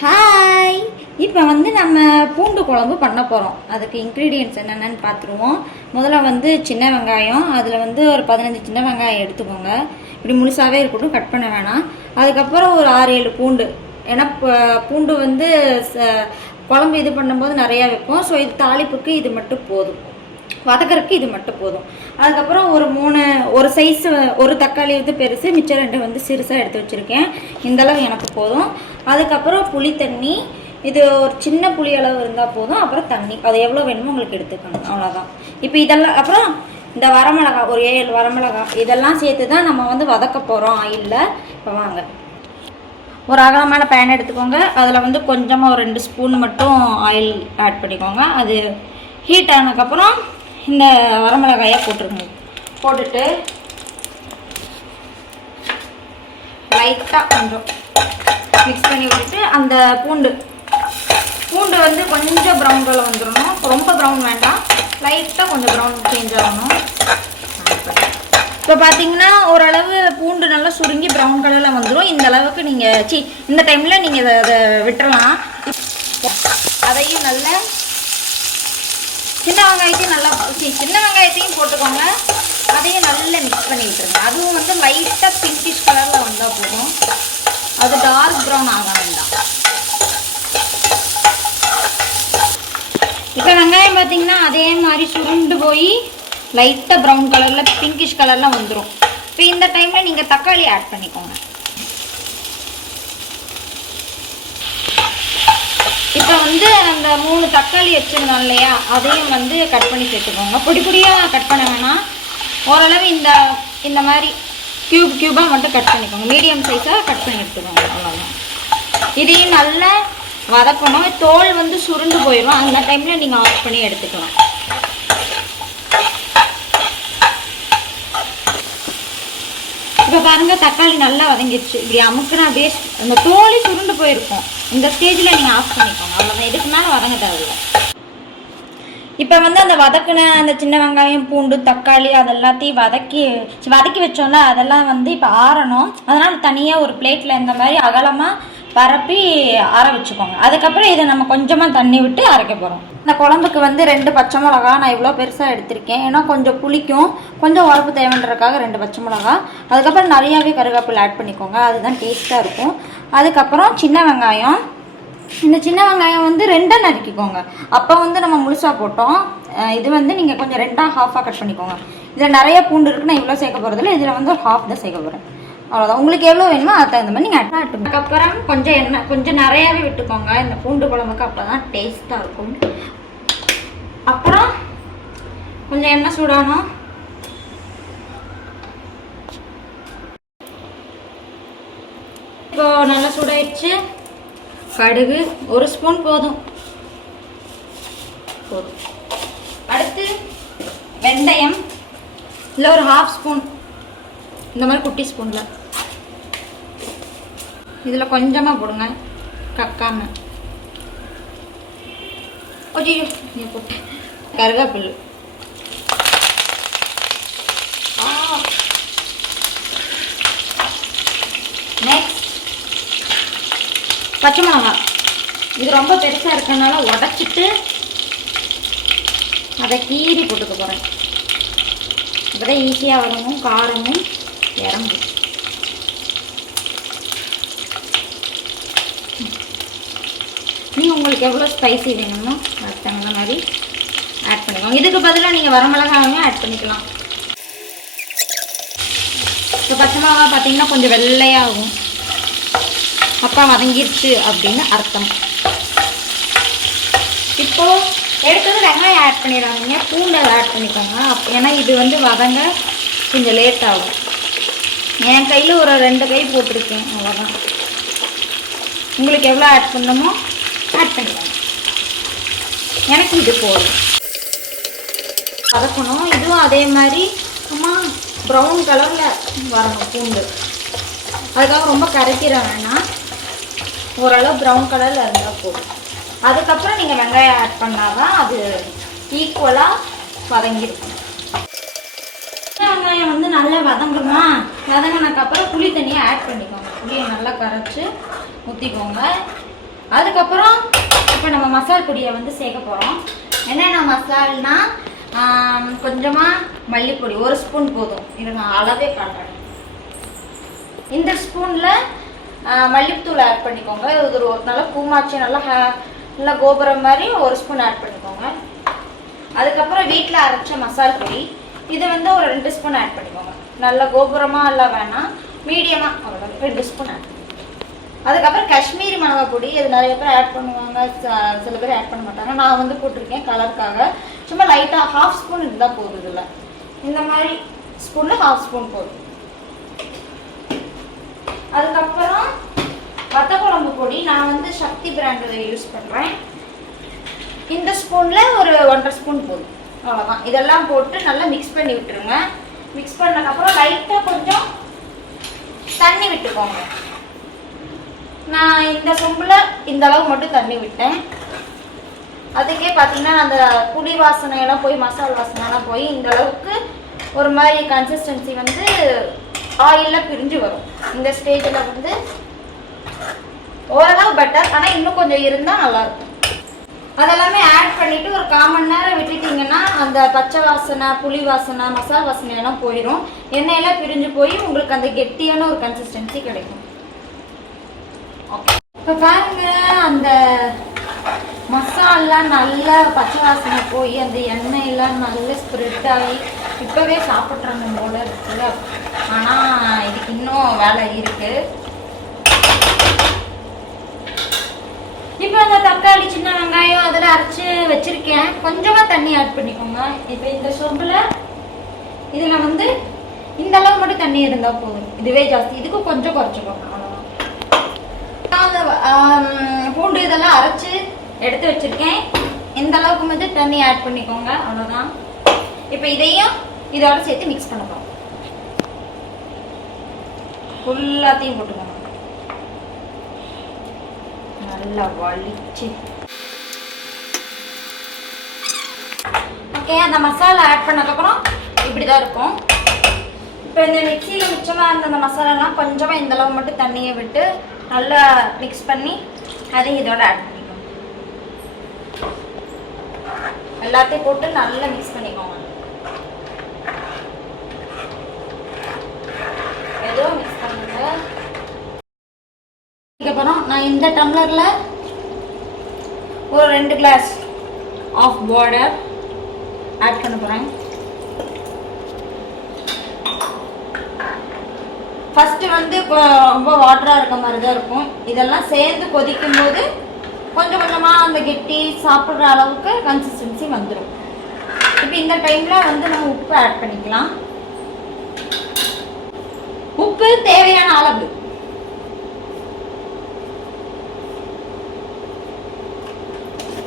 Hi, இப்போ வந்து நம்ம பூண்டு குழம்பு பண்ண போகிறோம். அதுக்கு இன்க்ரீடியன்ட்ஸ் என்னென்னு பார்த்துருவோம். முதல்ல வந்து சின்ன வெங்காயம், அதில் வந்து ஒரு 15 சின்ன வெங்காயம் எடுத்துக்கோங்க. இப்படி முழுசாகவே இருக்கட்டும், கட் பண்ண வேணாம். அதுக்கப்புறம் ஒரு 6-7 பூண்டு. ஏன்னா பூண்டு வந்து குழம்பு இது பண்ணும்போது நிறையா வைப்போம். ஸோ இது தாளிப்புக்கு இது மட்டும் போதும், வதக்கறதுக்கு இது மட்டும் போதும். அதுக்கப்புறம் ஒரு சைஸ் ஒரு தக்காளி வந்து பெருசு, மிச்சம் 2 வந்து சிறுசாக எடுத்து வச்சுருக்கேன். இந்தளவு எனக்கு போதும். அதுக்கப்புறம் புளி தண்ணி, இது ஒரு சின்ன புளி அளவு இருந்தால் போதும். அப்புறம் தண்ணி, அது எவ்வளோ வேணுமோ உங்களுக்கு எடுத்துக்கணும், அவ்வளோதான். இப்போ இதெல்லாம் அப்புறம் இந்த வரமிளகா, ஒரு 7 வரமிளகா, இதெல்லாம் சேர்த்து தான் நம்ம வந்து வதக்க போகிறோம் ஆயிலில். இப்போ வாங்க, ஒரு அகலமான பேன் எடுத்துக்கோங்க. அதில் வந்து கொஞ்சமாக ஒரு 2 ஸ்பூன் மட்டும் ஆயில் ஆட் பண்ணிக்கோங்க. அது ஹீட் ஆனதுக்கப்புறம் இந்த வரமிளகாயை போட்டுருங்க. போட்டுட்டு லைட்டாக கொஞ்சம் மிக்ஸ் பண்ணி விட்டுட்டு அந்த பூண்டு வந்து கொஞ்சம் ப்ரௌன் கலர் வந்துடணும். ரொம்ப ப்ரௌன் வேண்டாம், லைட்டாக கொஞ்சம் ப்ரௌன் சேஞ்ச் ஆகணும். இப்போ பார்த்தீங்கன்னா ஓரளவு பூண்டு நல்லா சுருங்கி ப்ரௌன் கலரில் வந்துடும். இந்த அளவுக்கு நீங்கள் இந்த டைமில் நீங்கள் அதை விட்டுறலாம். அதையும் நல்லா சின்ன வெங்காயத்தையும் போட்டுக்கோங்க. அதையும் நல்லா மிக்ஸ் பண்ணி விட்டுருங்க. அதுவும் வந்து லைட்டாக பிங்கிஷ் கலரில் வந்தால் போதும், அது டார்க் ப்ரௌன் ஆக வேண்டாம். இப்போ வெங்காயம் பார்த்தீங்கன்னா அதே மாதிரி சுருண்டு போய் லைட்டாக ப்ரௌன் கலரில் பிங்கிஷ் கலரில் வந்துடும். இப்போ இந்த டைமில் நீங்கள் தக்காளி ஆட் பண்ணிக்கோங்க. இப்போ வந்து அந்த 3 தக்காளி வச்சுருந்தோம் இல்லையா, அதையும் வந்து கட் பண்ணி சேர்த்துக்கோங்க. பொடி பொடியாக கட் பண்ண வேணாம், ஓரளவு இந்த மாதிரி க்யூபாக மட்டும் கட் பண்ணிக்கோங்க. மீடியம் சைஸாக கட் பண்ணி எடுத்துக்கோங்க, அவ்வளோதான். இதையும் நல்லா வதக்கணும். தோல் வந்து சுருண்டு போயிடும், அந்த டைமில் நீங்கள் ஆஃப் பண்ணி எடுத்துக்கலாம். இப்போ பாருங்கள், தக்காளி நல்லா வதங்கிடுச்சு. இப்படி அமுக்குனா அப்படியே அந்த தோலி சுருண்டு போயிருக்கும். இந்த ஸ்டேஜில் நீங்கள் ஆஃப் பண்ணிக்கோங்க, அவ்வளோதான். இதுக்கு மேலே வதங்க தேவையில்லை. இப்போ வந்து அந்த வதக்குன அந்த சின்ன வெங்காயம், பூண்டு, தக்காளி அதெல்லாத்தையும் வதக்கி வச்சோம்ல, அதெல்லாம் வந்து இப்போ ஆறணும். அதனால் தனியாக ஒரு பிளேட்டில் இந்த மாதிரி அகலமாக பரப்பி அர வச்சுக்கோங்க. அதுக்கப்புறம் இதை நம்ம கொஞ்சமாக தண்ணி விட்டு அரைக்க போகிறோம். இந்த குழம்புக்கு வந்து 2 பச்சை மிளகா நான் இவ்வளோ பெருசாக எடுத்திருக்கேன். ஏன்னா கொஞ்சம் புளிக்கும், கொஞ்சம் உரப்பு தேவைன்றதுக்காக 2 பச்சை மிளகா. அதுக்கப்புறம் நிறையாவே கருவேப்பிலை ஆட் பண்ணிக்கோங்க, அதுதான் டேஸ்ட்டாக இருக்கும். அதுக்கப்புறம் சின்ன வெங்காயம், இந்த சின்ன வெங்காயம் வந்து 2ஆக நறுக்கிக்கோங்க. அப்போ வந்து நம்ம முழுசாக போட்டோம். இது வந்து நீங்கள் கொஞ்சம் 2ஆக ஹாஃபாக கட் பண்ணிக்கோங்க. இதில் நிறைய பூண்டு இருக்குது, நான் இவ்வளோ சேர்க்க போகிறதில்ல. இதில் வந்து ஒரு ஹாஃப் தான் சேர்க்க போகிறேன், அவ்வளோதான். உங்களுக்கு எவ்வளோ வேணுமோ அதுக்கு தகுந்த மாதிரி நீங்கள் ஆட் பண்ணி. அதுக்கப்புறம் கொஞ்சம் எண்ணெய் கொஞ்சம் நிறையாவே விட்டுக்கோங்க, இந்த பூண்டு குழம்புக்கு அப்போ தான் டேஸ்ட்டாக இருக்கும். அப்புறம் கொஞ்சம் எண்ணெய் சூடானோம். இப்போ நல்லா சூடாயிடுச்சு. கடுகு 1 ஸ்பூன் போதும். அடுத்து வெந்தயம், இல்லை ஒரு ஹாஃப் ஸ்பூன், இந்த மாதிரி குட்டி ஸ்பூனில். இதில் கொஞ்சமாக போடுங்க, கக்காம. ஓஜியோ நீ போட்டு. கருவேப்பிலை, நெக்ஸ்ட் பச்சை மிளகா. இது ரொம்ப பெருசாக இருக்கனால உடச்சிட்டு அதை கீறி போட்டுக்க போகிறேன். அப்போதான் ஈஸியாக வரணும், காரமும் இறங்கும். நீங்கள் உங்களுக்கு எவ்வளோ ஸ்பைசி வேணுமோ அதுக்கு தகுந்த மாதிரி ஆட் பண்ணிக்கோங்க. இதுக்கு பதிலாக நீங்கள் வரமிளகாயும் ஆட் பண்ணிக்கலாம். இப்போ பச்சை மிளகா பார்த்தீங்கன்னா கொஞ்சம் வெள்ளையாகும், அப்பா வதங்கிருச்சு அப்படின்னு அர்த்தம். இப்போது எடுத்தது வெங்காயம் ஆட் பண்ணிடாதீங்க, பூண்டை ஆட் பண்ணிக்கோங்க. ஏன்னா இது வந்து வதங்க கொஞ்சம் லேட் ஆகும். என் கையில் ஒரு 2 கை போட்டிருக்கேன், அவ்வளோதான். உங்களுக்கு எவ்வளோ ஆட் பண்ணணுமோ ஆட் பண்ணிக்கோங்க. எனக்கு இது போதும். வதக்கணும். இதுவும் அதே மாதிரி சும்மா ப்ரௌன் கலரில் வரணும் பூண்டு. அதுக்காக ரொம்ப கரைக்கிற வேணாம், ஓரளவு ப்ரௌன் கலரில் இருந்தால் போதும். அதுக்கப்புறம் நீங்கள் வெங்காயம் ஆட் பண்ணாதான் அது ஈக்குவலாக வதங்கிருக்கும். வெங்காயம் வந்து நல்லா வதங்குமா, வதங்கினதுக்கப்புறம் புளி தண்ணியை ஆட் பண்ணிக்கோங்க. புளியை நல்லா கரைச்சி ஊற்றிக்கோங்க. அதுக்கப்புறம் இப்போ நம்ம மசால் பொடியை வந்து சேர்க்க போகிறோம். என்னென்ன மசால்னா கொஞ்சமாக மல்லிப்பொடி 1 ஸ்பூன் போதும். இது நான் அளவே காட்டுறேன். இந்த ஸ்பூனில் மல்லித்தூள் ஆட் பண்ணிக்கோங்க. இது ஒரு நல்லா பூமாச்சி நல்லா கோபுரம் மாதிரி 1 ஸ்பூன் ஆட் பண்ணிக்கோங்க. அதுக்கப்புறம் வீட்டில் அரைச்ச மசால் பொடி இது வந்து ஒரு 2 ஸ்பூன் ஆட் பண்ணிக்கோங்க. நல்லா கோபுரமாக எல்லாம் வேணாம், மீடியமாக அவ்வளோ 2 ஸ்பூன் ஆட். அதுக்கப்புறம் காஷ்மீரி மிளகா பொடி இது நிறைய பேர் ஆட் பண்ணுவாங்க, சில பேர் ஆட் பண்ண மாட்டாங்க. நான் வந்து போட்டிருக்கேன் கலருக்காக. சும்மா லைட்டாக 1/2 ஸ்பூன் இதுதான் போகுது. இதில் இந்த மாதிரி ஸ்பூனில் 1/2 ஸ்பூன் போதும். அதுக்கப்புறம் வத்த குழம்பு பொடி நான் வந்து சக்தி பிராண்டில் யூஸ் பண்ணுறேன். இந்த ஸ்பூனில் ஒரு 1.5 ஸ்பூன் போதும். அவ்வளோதான். இதெல்லாம் போட்டு நல்லா மிக்ஸ் பண்ணி விட்டுருங்க. மிக்ஸ் பண்ணதுக்கப்புறம் லைட்டாக கொஞ்சம் தண்ணி விட்டுக்கோங்க. நான் இந்த சொம்பில் இந்த அளவு மட்டும் தண்ணி விட்டேன். அதுக்கே பார்த்தீங்கன்னா அந்த புளி வாசனையெல்லாம் போய் மசாலா வாசனைலாம் போய் இந்த அளவுக்கு ஒரு மாதிரி கன்சிஸ்டன்சி வந்து ஆயிலில் பிரிஞ்சு வரும். இந்த ஸ்டேஜில் வந்து ஓரளவு பெட்டர். ஆனால் இன்னும் கொஞ்சம் இருந்தால் நல்லாயிருக்கும். அதெல்லாமே ஆட் பண்ணிவிட்டு ஒரு 1/4 மணி நேரம் விட்டுட்டிங்கன்னா அந்த பச்சை வாசனை புளி வாசனை மசாலா வாசனையெல்லாம் போயிடும். எண்ணெயெல்லாம் பிரிஞ்சு போய் உங்களுக்கு அந்த கெட்டியான ஒரு கன்சிஸ்டன்சி கிடைக்கும். ஓகே, இப்போ பாருங்க அந்த மசாலா நல்லா பச்சை வாசனை போய் அந்த எண்ணெயெல்லாம் நல்லா ஸ்ப்ரெட் ஆகி இப்போவே சாப்பிட்றாங்க போல இருக்குல்ல. ஆனால் இதுக்கு இன்னும் வேலை இருக்கு. இப்போ அந்த தக்காளி சின்ன வெங்காயம் அதில் அரைச்சி வச்சிருக்கேன். கொஞ்சமாக தண்ணி ஆட் பண்ணிக்கோங்க. இப்போ இந்த சொம்பில் இதில் வந்து இந்த அளவு மட்டும் தண்ணி இருந்தால் போதும். இதுவே ஜாஸ்தி, இதுக்கு கொஞ்சம் குறைச்சிக்கோங்க. பூண்டு இதெல்லாம் அரைச்சு எடுத்து வச்சிருக்கேன். இந்த அளவுக்கு மட்டும் தண்ணி ஆட் பண்ணிக்கோங்க. அவ்வளோதான். இப்போ இதையும் இதோட சேர்த்து மிக்ஸ் பண்ணணும். ஃபுல்லாத்தையும் போட்டுக்கோங்க. நல்லா வலிச்சு. ஓகே, அந்த மசாலா ஆட் பண்ணதுக்கப்புறம் இப்படிதான் இருக்கும். இப்போ இந்த மிக்சியில் மிச்சமாக அந்த மசாலாலாம் கொஞ்சமாக இந்த அளவு மட்டும் தண்ணியை விட்டு நல்லா மிக்ஸ் பண்ணி அதையும் இதோட ஆட் பண்ணிக்கோங்க. எல்லாத்தையும் போட்டு நல்லா மிக்ஸ் பண்ணிக்கோங்க. ஏதோ மிக்ஸ் பண்ணுங்க. அதுக்கப்புறம் நான் இந்த டம்ளரில் ஒரு 2 கிளாஸ் ஆஃப் வாட்டர் ஆட் பண்ண போகிறேன். ஃபஸ்ட்டு வந்து ரொம்ப வாட்டராக இருக்க மாதிரி தான் இருக்கும். இதெல்லாம் சேர்ந்து கொதிக்கும் போது கொஞ்சம் கொஞ்சமாக அந்த கெட்டி சாப்பிட்ற அளவுக்கு கன்சிஸ்டன்சி வந்துடும். இப்போ இந்த டைமில் வந்து நம்ம உப்பு ஆட் பண்ணிக்கலாம். உப்பு தேவையான அளவு.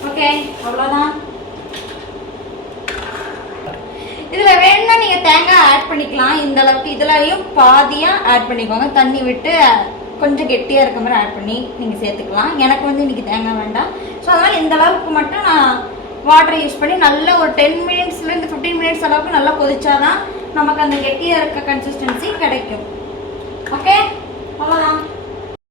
ஓகே, அவ்வளோதான். இதில் வேணும்னா நீங்கள் தேங்காய் ஆட் பண்ணிக்கலாம். இந்த அளவுக்கு இதுலையும் பாதியாக ஆட் பண்ணிக்கோங்க. தண்ணி விட்டு கொஞ்சம் கெட்டியாக இருக்க மாதிரி ஆட் பண்ணி நீங்கள் சேர்த்துக்கலாம். எனக்கு வந்து இன்றைக்கி தேங்காய் வேண்டாம். ஸோ அதனால் இந்த அளவுக்கு மட்டும் நான் வாட்டரை யூஸ் பண்ணி நல்லா ஒரு 10 மினிட்ஸ்லேருந்து 15 மினிட்ஸ் அளவுக்கு நல்லா கொதிச்சாதான் நமக்கு அந்த கெட்டியாக இருக்க கன்சிஸ்டன்சி கிடைக்கும். ஓகே, அவ்வளோதான்.